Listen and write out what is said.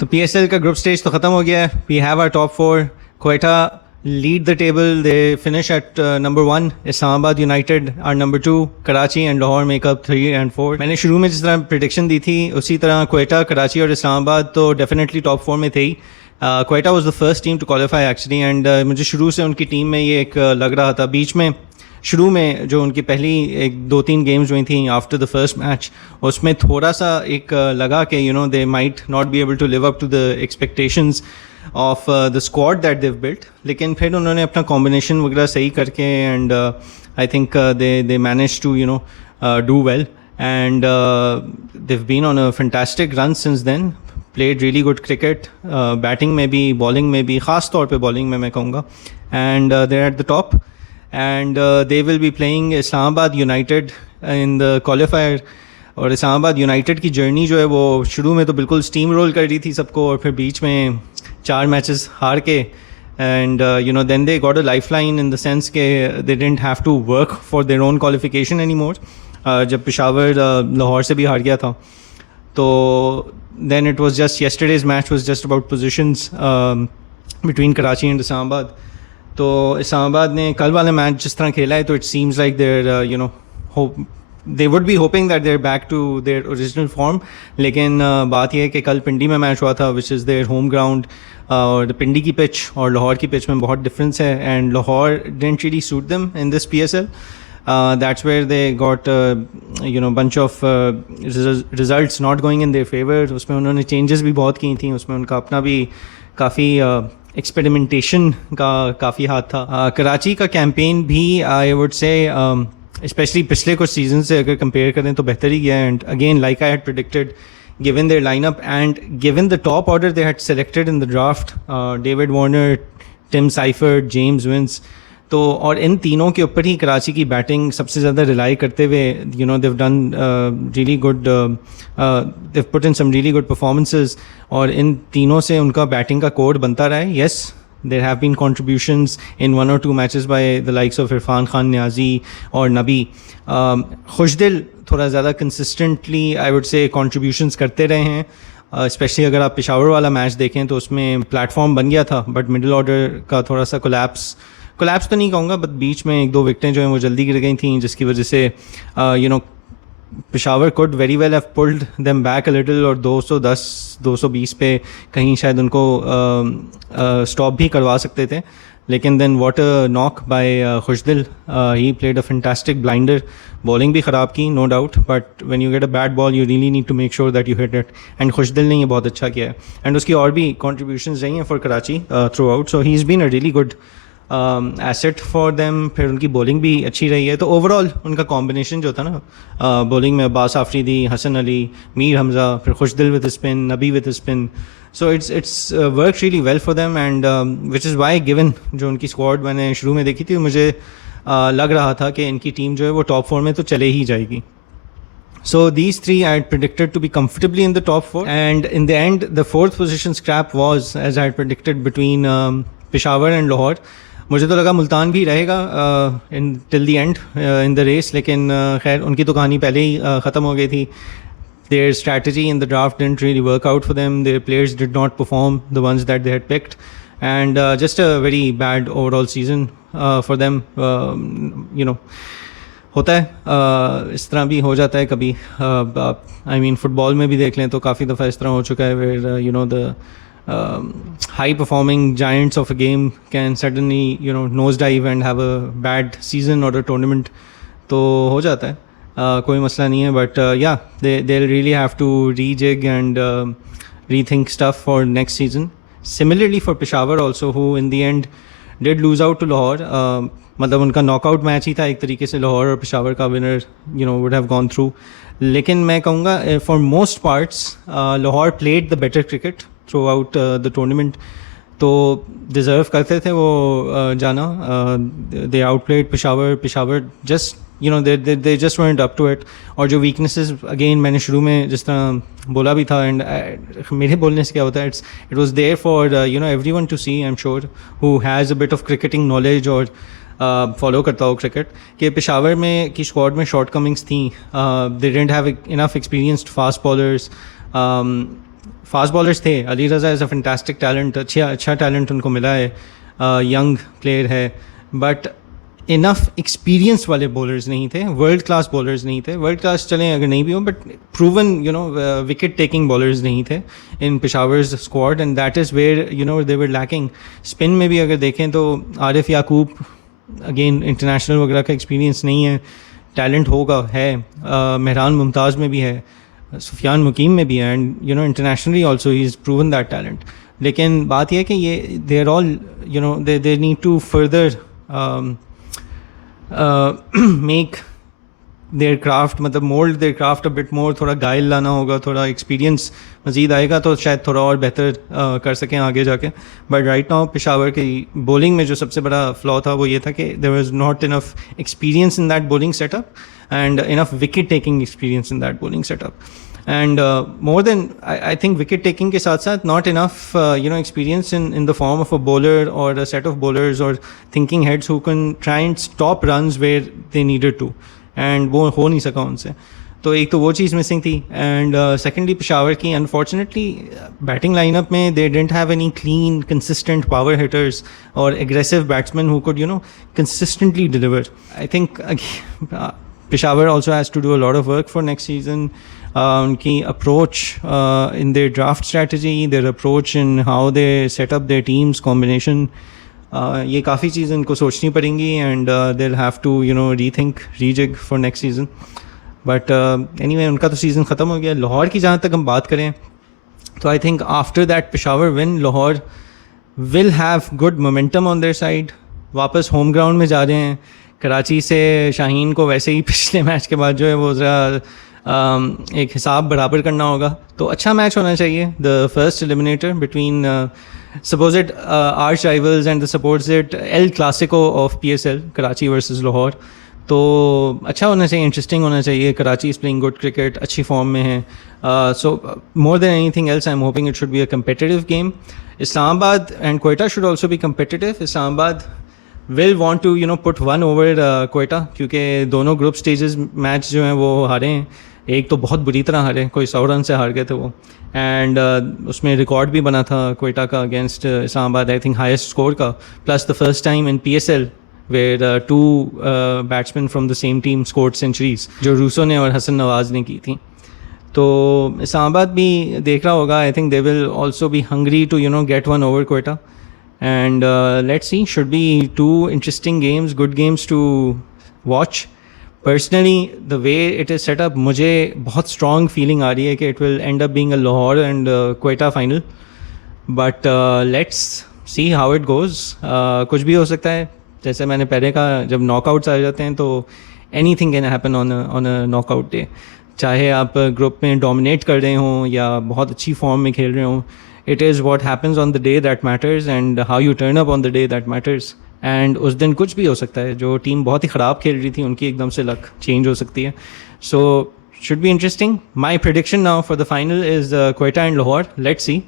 तो PSL का group stage तो ख़त्म हो गया है. We have our top four. Quetta lead the table. They finish at number 1. Islamabad United are number 2. Karachi and Lahore make up 3 and 4. मैंने शुरू में जिस तरह prediction दी थी उसी तरह क्वेटा, कराची और इस्लामाबाद तो definitely top 4 में थे ही. Quetta was the first team to qualify actually and मुझे शुरू से उनकी टीम में ये एक लग रहा था. बीच में शुरू में जो उनकी पहली एक 2-3 गेम्स हुई थी आफ्टर द फर्स्ट मैच, उसमें थोड़ा सा एक लगा कि you know they might not be able to live up to the expectations of the squad that they've built. लेकिन फिर उन्होंने अपना कॉम्बिनेशन वगैरह सही करके and I think they manage to you know do well and they've been on a fantastic run since then. Played really good cricket, batting में भी bowling में भी, ख़ास तौर पे बॉलिंग में मैं कहूँगा. And they are at the top and they will be playing Islamabad United in the qualifier. और इस्लामाबाद यूनाइटेड की जर्नी जो है वो शुरू में तो बिल्कुल स्टीम रोल कर रही थी सबको और फिर बीच में 4 मैचेस हार के and you know then they got a lifeline in the sense के they didn't have to work for their own qualification any more. जब पेशावर लाहौर से भी हार गया था तो then it was just yesterday's match was just about positions between Karachi and Islamabad. तो इस्लामाबाद ने कल वाला मैच जिस तरह खेला है तो it seems like they're you know they would be hoping that they're back to their original form. लेकिन बात यह है कि कल पिंडी में मैच हुआ था which is their home ground और पिंडी की पिच और लाहौर की पिच में बहुत डिफरेंस है and Lahore didn't really suit them in this PSL. That's where they got you know bunch of results not going in their favor. उसमें उन्होंने चेंजेस भी बहुत की थी, उसमें उनका अपना भी काफ़ी एक्सपेरिमेंटेशन का काफ़ी हाथ था. कराची का कैंपेन भी आई वुड से स्पेशली पिछले कुछ सीजन से अगर कंपेयर करें तो बेहतर ही गया. And again like I had predicted given their lineup and given the top order they had selected in the draft, David Warner, Tim Seifert, James Vince, तो और इन तीनों के ऊपर ही कराची की बैटिंग सबसे ज़्यादा रिलाई करते हुए you know they've done really good, they've put in some really good performances और इन तीनों से उनका बैटिंग का कोड बनता रहा है. Yes there have been contributions in 1 or 2 matches by the likes of Irfan Khan, Niazi और नबी. खुशदिल थोड़ा ज़्यादा consistently I would say contributions करते रहे हैं. स्पेशली अगर आप पेशावर वाला मैच देखें तो उसमें प्लेटफॉर्म बन गया था बट मिडिल ऑर्डर का थोड़ा सा कोलैप्स तो नहीं कहूँगा बट बीच में 1-2 विकेटें जो हैं वो जल्दी गिर गई थी जिसकी वजह से you know Peshawar could very well have pulled them back a little और 210-220 पे कहीं शायद उनको स्टॉप भी करवा सकते थे. लेकिन then what a knock by Khushdil, he played a fantastic blinder. Bowling भी ख़राब की no doubt but when you get a bad ball you really need to make sure that you hit it and Khushdil ने ये बहुत अच्छा किया है and उसकी और भी कॉन्ट्रीब्यूशंस रही हैं for Karachi throughout. So he is been a really good asset for them. फिर उनकी बॉलिंग भी अच्छी रही है. तो ओवरऑल उनका कॉम्बिनेशन जो था ना बॉलिंग में अब्बास आफरीदी, हसन अली, मीर हमज़ा, फिर खुशदिल with spin, Nabi with spin, so it's work really well for them and which is why given जो उनकी स्क्वाड मैंने शुरू में देखी थी मुझे लग रहा था कि इनकी टीम जो है वो टॉप 4 में तो चले ही जाएगी. So these 3 I had predicted to be comfortably in the top 4 and in the end the 4th position scrap was as I had predicted between Peshawar and Lahore. मुझे तो लगा मुल्तान भी रहेगा in till the end in the race, लेकिन खैर उनकी तो कहानी पहले ही ख़त्म हो गई थी. Their strategy in the draft didn't really work out for them. Their players did not perform the ones that they had picked and just a very bad overall season for them. You know होता है, इस तरह भी हो जाता है कभी. I mean football में भी देख लें तो काफ़ी दफ़ा इस तरह हो चुका है where you know the high performing giants of a game can suddenly you know nosedive and have a bad season or a tournament. तो हो जाता है, कोई मसला नहीं है but yeah they'll really have to rejig and rethink stuff for next season. Similarly for Peshawar also who in the end did lose out to Lahore. मतलब उनका नॉकआउट मैच ही था एक तरीके से. लाहौर और पेशावर का winner you know would have gone through. लेकिन मैं कहूँगा for most parts Lahore played the better cricket throughout the tournament. तो डिज़र्व करते थे वो जाना. They outplayed Peshawar just you know they just went up to it. और जो वीकनेसेस अगेन मैंने शुरू में जिस तरह बोला भी था एंड मेरे बोलने से क्या होता है it was there for you know everyone to see. I am sure who has a bit of cricketing knowledge और फॉलो करता हो क्रिकेट कि पेशावर में की स्क्वाड में शॉर्ट कमिंग्स थी. दे didn't have enough experienced fast bowlers. Fast bowlers थे. Ali Raza is a fantastic talent, अच्छा टैलेंट उनको मिला है, यंग प्लेयर है, बट इनफ एक्सपीरियंस वाले बॉलर्स नहीं थे, वर्ल्ड क्लास बॉलर्स नहीं थे. वर्ल्ड क्लास चलें अगर नहीं भी हो, but proven wicket taking bowlers नहीं थे in Peshawar's squad, and that is where they were lacking. Spin में भी अगर देखें तो आरिफ याकूब अगेन इंटरनेशनल वगैरह का एक्सपीरियंस नहीं है, टैलेंट होगा है. मेहरान मुमताज़ में भी है, सुफियान मुकीम में भी है, and internationally also he is proven that talent. लेकिन बात यह है कि ये they are all they need to further make their craft, मतलब mould their craft a bit more. थोड़ा गाइल लाना होगा, थोड़ा एक्सपीरियंस मज़ीद आएगा तो शायद थोड़ा और बेहतर कर सकें आगे जाके. बट राइट नाउ पेशावर की बॉलिंग में जो सबसे बड़ा फ्लॉ था वो ये था कि there was not enough experience in that bowling setup and enough wicket taking experience in that bowling setup. And more than I think wicket taking के साथ साथ not enough experience in the form of a bowler or a set of bowlers or thinking heads who can try and stop runs where they needed to, and वो हो नहीं सका उनसे. तो एक तो वो चीज़ मिसिंग थी. एंड सेकेंडली पेशावर की अनफॉर्चुनेटली बैटिंग लाइनअप में they didn't have any clean consistent power hitters or aggressive batsman who could consistently deliver. I think Peshawar also has to do a lot of work for next season. उनकी approach in their draft strategy, their approach in how they set up their teams combination, ये काफ़ी चीज़ें इनको सोचनी पड़ेंगी. And they will have to rethink rejig for next season. But anyway उनका तो season ख़त्म हो गया. लाहौर की जहाँ तक हम बात करें तो I think after that Peshawar win Lahore will have good momentum on their side. वापस होम ग्राउंड में जा रहे हैं. कराची से शाहीन को वैसे ही पिछले मैच के बाद जो है वो ज़रा एक हिसाब बराबर करना होगा. तो अच्छा मैच होना चाहिए. The first eliminator between supposed arch rivals and the supposed El Clasico of PSL, Karachi versus Lahore. तो अच्छा होना चाहिए, इंटरेस्टिंग होना चाहिए. Karachi is playing good cricket, अच्छी फॉर्म में है. So more than anything else I am hoping it should be a competitive game. Islamabad and Quetta should also be competitive. Islamabad will want to put one over Quetta, क्योंकि दोनों group stages match जो हैं वो हारे हैं. एक तो बहुत बुरी तरह हारे, कोई 100 रन से हार गए थे वो. एंड उसमें रिकॉर्ड भी बना था कोयटा का against Islamabad, I think highest score का. Plus the first time in PSL where two batsman from the same team scored centuries, जो रूसो ने और हसन नवाज़ ने की थी. तो इस्लामाबाद भी देख रहा होगा. I think they will also be hungry to get one over Quetta. And let's see, should be 2 interesting games, good games to watch. Personally the way it is setup, मुझे बहुत स्ट्रॉन्ग फीलिंग आ रही है कि it will end up being a Lahore and Quetta final. But let's see how it goes. कुछ भी हो सकता है. जैसे मैंने पहले कहा, जब नॉकआउट्स आ जाते हैं तो anything can happen on a knockout day. चाहे आप ग्रुप में डोमिनेट कर रहे हों या बहुत अच्छी फॉर्म में खेल रहे हों, it is what happens on the day that matters and how U turn up on the day that matters. And उस दिन कुछ भी हो सकता है. जो टीम बहुत ही ख़राब खेल रही थी उनकी एकदम से लक चेंज हो सकती है. So should be interesting. My prediction now for the final is Quetta and Lahore. Let's see.